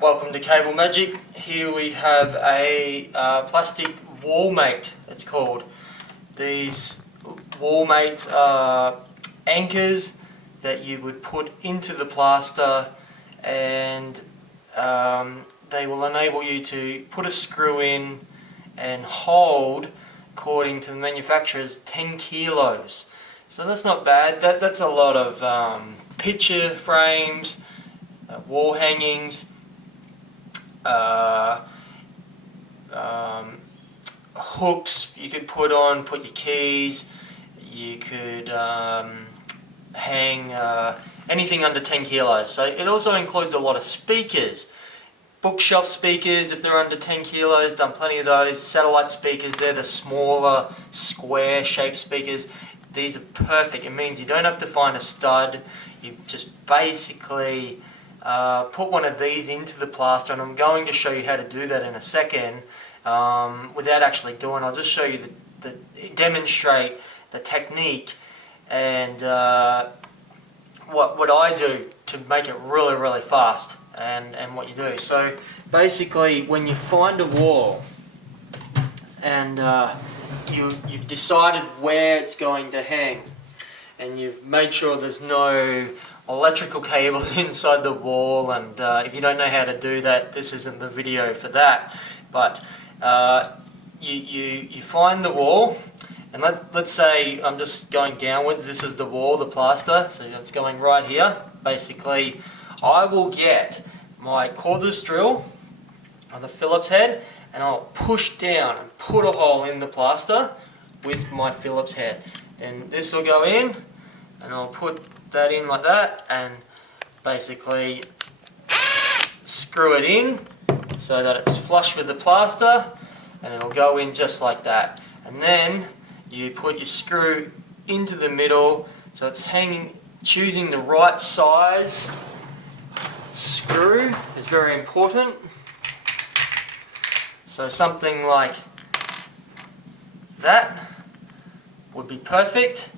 Welcome to Cable Magic. Here we have a plastic wallmate, it's called. These wallmates are anchors that you would put into the plaster, and they will enable you to put a screw in and hold, according to the manufacturers, 10 kilos. So that's not bad. That's a lot of picture frames, wall hangings, hooks you could put your keys, you could hang anything under 10 kilos. So it also includes a lot of speakers, bookshelf speakers if they're under 10 kilos, done plenty of those. Satellite speakers, they're the smaller square shaped speakers. These are perfect. It means you don't have to find a stud. You just basically put one of these into the plaster, and I'm going to show you how to do that in a second without actually doing. I'll just show you demonstrate the technique and what I do to make it really fast, and what you do. So basically, when you find a wall and you've decided where it's going to hang, and you've made sure there's no electrical cables inside the wall, and if you don't know how to do that, this isn't the video for that. But you find the wall, and let's say I'm just going downwards. This is the wall, the plaster, so it's going right here. Basically, I will get my cordless drill on the Phillips head, and I'll push down and put a hole in the plaster with my Phillips head. Then this will go in, and I'll put that in like that, and basically screw it in so that it's flush with the plaster, and it'll go in just like that. And then you put your screw into the middle, so it's hanging. Choosing the right size screw is very important. So something like that would be perfect.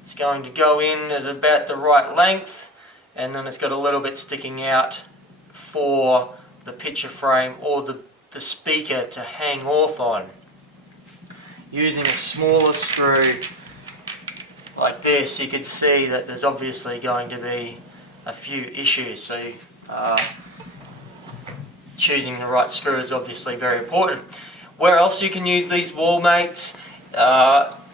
It's going to go in at about the right length, and then it's got a little bit sticking out for the picture frame or the speaker to hang off on. Using a smaller screw like this, you can see that there's obviously going to be a few issues. So choosing the right screw is obviously very important. Where else you can use these wall mates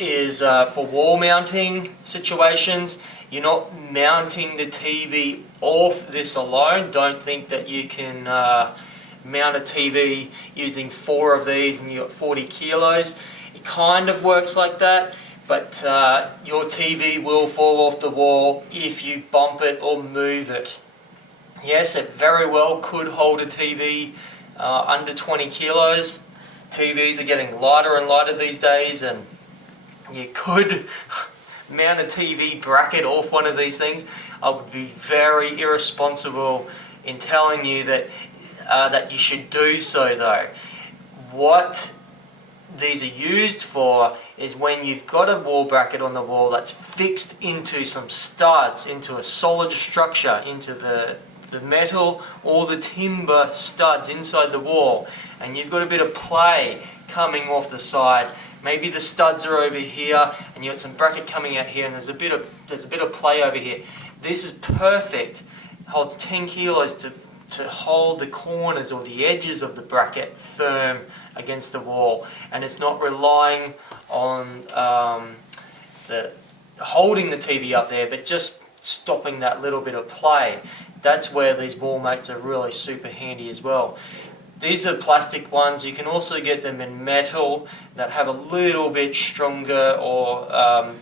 is for wall mounting situations. You're not mounting the TV off this alone. Don't think that you can mount a TV using 4 of these and you've got 40 kilos. It kind of works like that, but your TV will fall off the wall if you bump it or move it. Yes, it very well could hold a TV under 20 kilos. TVs are getting lighter and lighter these days, and you could mount a TV bracket off one of these things. I would be very irresponsible in telling you that that you should do so, though. What these are used for is when you've got a wall bracket on the wall that's fixed into some studs, into a solid structure, into the metal or the timber studs inside the wall, and you've got a bit of play coming off the side. Maybe the studs are over here, and you've got some bracket coming out here, and there's a bit of play over here. This is perfect. It holds 10 kilos to hold the corners or the edges of the bracket firm against the wall, and it's not relying on holding the TV up there, but just stopping that little bit of play. That's where these wall mates are really super handy as well. These are plastic ones. You can also get them in metal that have a little bit stronger or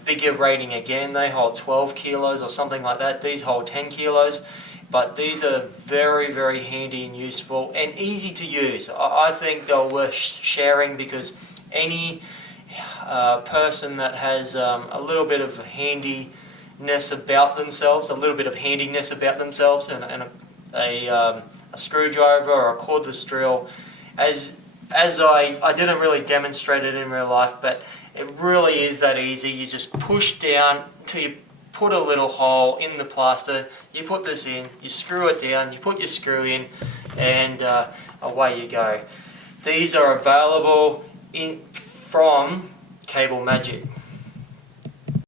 bigger rating. Again, they hold 12 kilos or something like that. These hold 10 kilos. But these are very handy and useful and easy to use. I think they're worth sharing, because any person that has a little bit of handiness about themselves, and a screwdriver or a cordless drill, as I didn't really demonstrate it in real life, but it really is that easy. You just push down till you put a little hole in the plaster, you put this in, you screw it down, you put your screw in, and away you go. These are available from Cable Magic.